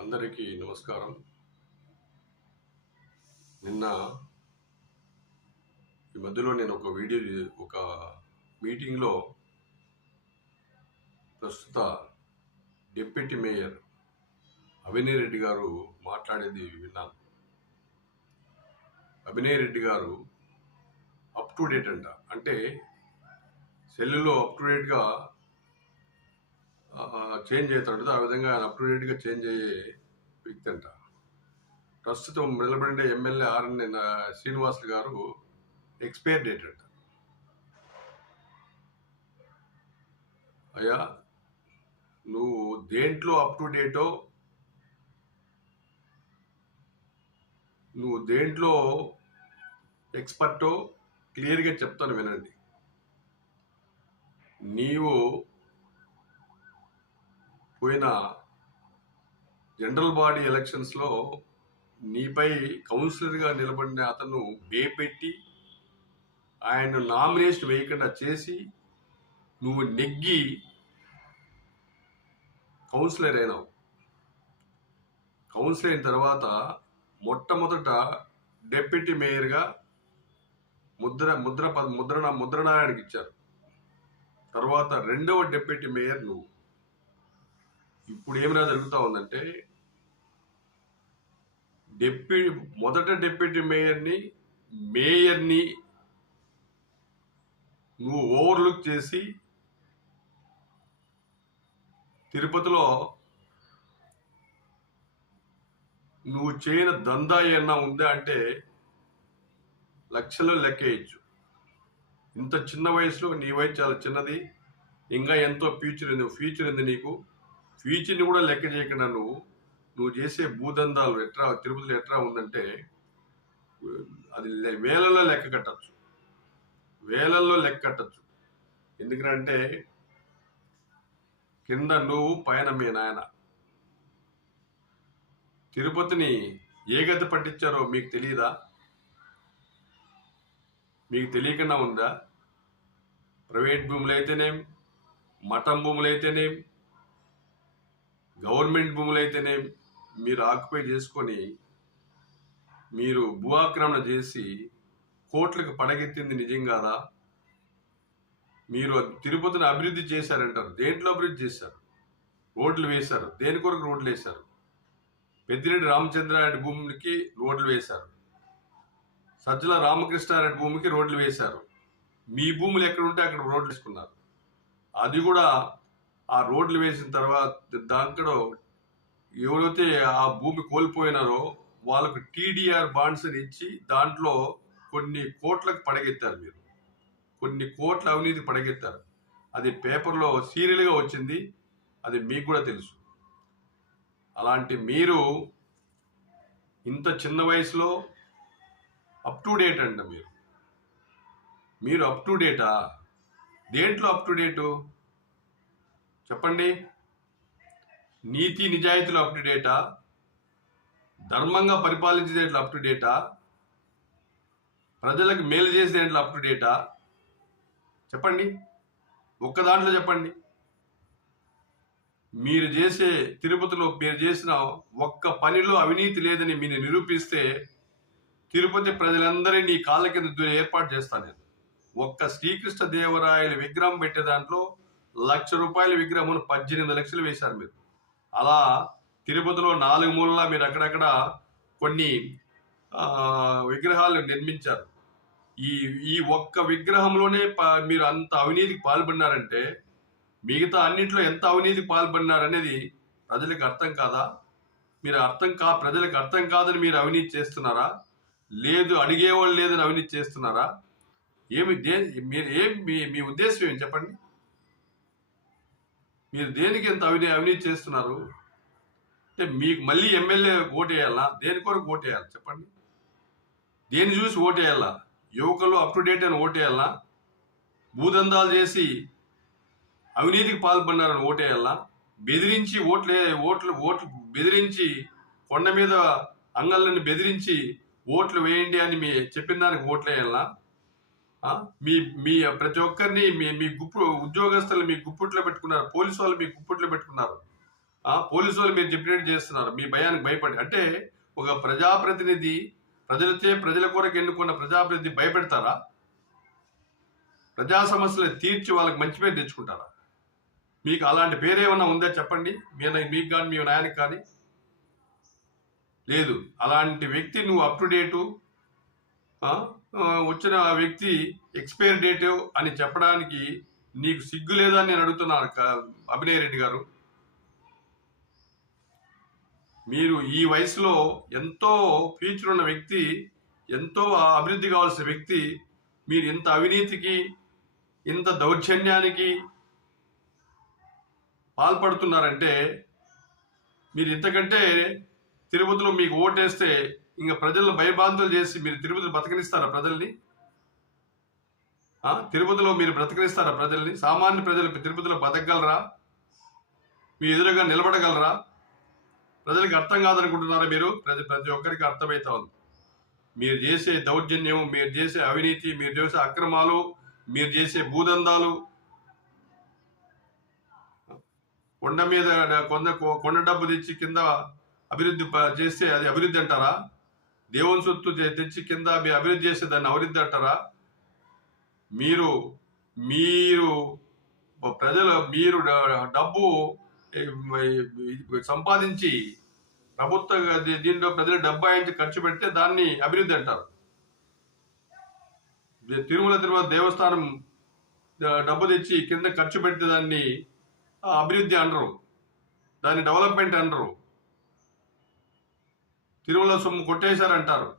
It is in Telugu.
అందరికీ నమస్కారం. నిన్న ఈ మధ్యలో నేను ఒక వీడియో ఒక మీటింగ్లో ప్రస్తుత డిప్యూటీ మేయర్ అభినయ్ రెడ్డి గారు మాట్లాడేది విన్నాను. అభినయ్ రెడ్డి గారు అప్ టు డేట్ అంట. అంటే సెల్లులో అప్ టు డేట్గా చేంజ్ అవుతాడు ఆ విధంగా ఆయన అప్ టు డేట్గా చేంజ్ అయ్యే వ్యక్తి అంట. ప్రస్తుతం నిలబడిన ఎమ్మెల్యే ఆర్ఎన్ శ్రీనివాసులు గారు ఎక్స్పైర్ డేట్ అంట. అయ్యా నువ్వు దేంట్లో అప్ టు డేటో నువ్వు దేంట్లో ఎక్స్పర్టో క్లియర్గా చెప్తాను వినండి. నీవు పోయిన జనరల్ బాడీ ఎలక్షన్స్లో నీపై కౌన్సిలర్గా నిలబడిన అతను బేపెట్టి ఆయన నామినేషన్ వేయకుండా చేసి నువ్వు నెగ్గి కౌన్సిలర్ అయినావు. కౌన్సిలర్ అయిన తర్వాత మొట్టమొదట డెప్యూటీ మేయర్గా ముద్ర ముద్ర ముద్రణ ముద్రణాయానికి ఇచ్చారు. తర్వాత రెండవ డెప్యూటీ మేయర్ నువ్వు. ఇప్పుడు ఏమైనా జరుగుతూ ఉందంటే డెప్యూ మొదట డెప్యూటీ మేయర్ని మేయర్ని నువ్వు ఓవర్లుక్ చేసి తిరుపతిలో నువ్వు చేయని దందా ఏమన్నా ఉందా అంటే లక్షలు లెక్కేయచ్చు. ఇంత చిన్న వయసులో నీ వయసు చాలా చిన్నది. ఇంకా ఎంతో ఫ్యూచర్ ఉంది. ఫ్యూచర్ ఉంది నీకు. ఫ్యూచర్ని కూడా లెక్క చేయకుండా నువ్వు నువ్వు చేసే భూదందాలు ఎట్లా తిరుపతిలో ఎట్లా ఉందంటే అది వేలల్లో లెక్క కట్టచ్చు. వేలల్లో లెక్క కట్టచ్చు. ఎందుకంటే కింద నువ్వు పైన మీ నాయన. తిరుపతిని ఏ గతి పట్టించారో మీకు తెలియదా మీకు తెలియకుండా ఉందా? ప్రైవేట్ భూములు అయితేనేం మఠం భూములు అయితేనేం గవర్నమెంట్ భూములు అయితేనే మీరు ఆక్యుపై చేసుకొని మీరు భూ ఆక్రమణ చేసి కోట్లకు పడగెత్తింది నిజం కాదా? మీరు తిరుపతిని అభివృద్ధి చేశారంటారు. దేంట్లో అభివృద్ధి చేశారు? రోడ్లు వేశారు. దేని కొరకు రోడ్లు వేశారు? పెద్దిరెడ్డి రామచంద్రారెడ్డి భూమికి రోడ్లు వేశారు. సజ్జల రామకృష్ణారెడ్డి భూమికి రోడ్లు వేశారు. మీ భూములు ఎక్కడ ఉంటే అక్కడ రోడ్లు వేసుకున్నారు. అది కూడా ఆ రోడ్లు వేసిన తర్వాత దాంట్లో ఎవరైతే ఆ భూమి కోల్పోయినారో వాళ్ళకు టీడీఆర్ బాండ్స్ ఇచ్చి దాంట్లో కొన్ని కోట్లకు పడగెత్తారు మీరు. కొన్ని కోట్ల అవినీతి పడగెత్తారు. అది పేపర్లో సీరియల్గా వచ్చింది. అది మీకు కూడా తెలుసు. అలాంటి మీరు ఇంత చిన్న వయసులో అప్ టు డేట్ అంట మీరు. మీరు అప్ టు డేటా దేంట్లో అప్ టు డేటు చెప్పండి. నీతి నిజాయితీలు అప్ టు డేటా ధర్మంగా పరిపాలించే దేంట్లో అప్ టు డేటా ప్రజలకు మేలు చేసే దేంట్లో అప్ టు డేటా చెప్పండి. ఒక్క దాంట్లో చెప్పండి. మీరు చేసే తిరుపతిలో మీరు చేసిన ఒక్క పనిలో అవినీతి లేదని మీరు నిరూపిస్తే తిరుపతి ప్రజలందరినీ కాళ్ళ కింద ఏర్పాటు చేస్తాను నేను. ఒక్క శ్రీకృష్ణ దేవరాయల విగ్రహం పెట్టే దాంట్లో లక్ష రూపాయల విగ్రహం పద్దెనిమిది లక్షలు వేశారు మీరు. అలా తిరుపతిలో నాలుగు మూలలా మీరు అక్కడక్కడ కొన్ని విగ్రహాలు నిర్మించారు. ఈ ఈ ఒక్క విగ్రహంలోనే ప- మీరు అంత అవినీతికి పాల్పడినారంటే మిగతా అన్నింటిలో ఎంత అవినీతికి పాల్పడినారనేది ప్రజలకు అర్థం కాదా? మీరు అర్థం కా ప్రజలకు అర్థం కాదని మీరు అవినీతి చేస్తున్నారా? లేదు అడిగేవాళ్ళు లేదని అవినీతి చేస్తున్నారా? ఏమి దే మీరు ఏం మీ మీ ఉద్దేశం ఏమి చెప్పండి? మీరు దేనికి ఎంత అవినీ అవినీతి చేస్తున్నారు? అంటే మీకు మళ్ళీ ఎమ్మెల్యే ఓటేయాలా? దేని కొరకు ఓటేయాలి? చెప్పండి. దేని చూసి ఓటేయాలా? యువకులు అప్ టు డేట్ అని ఓటేయాలా? భూదందాలు చేసి అవినీతికి పాల్పడినారని ఓటేయాలా? బెదిరించి ఓట్లే ఓట్లు ఓట్లు బెదిరించి కొండ మీద అంగళ్ళని బెదిరించి ఓట్లు వేయండి అని మీ చెప్పిన దానికి ఓట్లు వేయాలా మీ మీ ప్రతి ఒక్కరిని మీ మీ గుప్పు ఉద్యోగస్తులు మీ గుప్పుట్లో పెట్టుకున్నారు పోలీసు వాళ్ళు మీ గుప్పుట్లో పెట్టుకున్నారు. పోలీసు వాళ్ళు మీరు చెప్పినట్టు చేస్తున్నారు. మీ భయానికి భయపడి అంటే ఒక ప్రజాప్రతినిధి ప్రజలచే ప్రజల కొరకు ఎన్నుకున్న ప్రజాప్రతినిధి భయపెడతారా? ప్రజా సమస్యలు తీర్చి వాళ్ళకి మంచి పేరు తెచ్చుకుంటారా? మీకు అలాంటి పేరేమన్నా ఉందా చెప్పండి. మీ మీకు కానీ మీ నాయనకి కానీ. లేదు. అలాంటి వ్యక్తి నువ్వు అప్ టు డేటు వచ్చిన ఆ వ్యక్తి ఎక్స్పైర్ డేట్ అని చెప్పడానికి నీకు సిగ్గు లేదా అని నేను అడుగుతున్నాను అభినయ అభినయ్ రెడ్డి గారు. మీరు ఈ వయసులో ఎంతో ఫ్యూచర్ ఉన్న వ్యక్తి ఎంతో అభివృద్ధి కావాల్సిన వ్యక్తి మీరు ఇంత అవినీతికి ఇంత దౌర్జన్యానికి పాల్పడుతున్నారంటే మీరు ఇంతకంటే తిరుపతిలో మీకు ఓటేస్తే ఇంకా ప్రజలను భయభాంతులు చేసి మీరు తిరుపతిలో బతకనిస్తారా ప్రజల్ని? తిరుపతిలో మీరు బ్రతకనిస్తారా ప్రజల్ని? సామాన్య ప్రజలు తిరుపతిలో బతకగలరా? మీ ఎదురుగా నిలబడగలరా? ప్రజలకు అర్థం కాదనుకుంటున్నారా మీరు? ప్రతి ప్రతి ఒక్కరికి అర్థమవుతా ఉంది. మీరు చేసే దౌర్జన్యం మీరు చేసే అవినీతి మీరు చేసే అక్రమాలు మీరు చేసే భూదందాలు కొండ మీద కొండ కొండ డబ్బు తెచ్చి కింద అభివృద్ధి ప- చేస్తే అది అభివృద్ధి అంటారా? దేవుని సొత్తు తెచ్చి కింద మీ అభివృద్ధి చేసే దాన్ని అభివృద్ధి అంటారా మీరు మీరు ప్రజలు మీరు డబ్బు సంపాదించి ప్రభుత్వ దీ- దీంట్లో ప్రజలు డబ్బు ఆయించి ఖర్చు పెడితే దాన్ని అభివృద్ధి అంటారు. తిరుమల తిరుమల దేవస్థానం డబ్బు తెచ్చి కింద ఖర్చు పెడితే దాన్ని అభివృద్ధి అనరు దాన్ని డెవలప్మెంట్ అనరు తిరుమల సొమ్ము కొట్టేశారంటారు.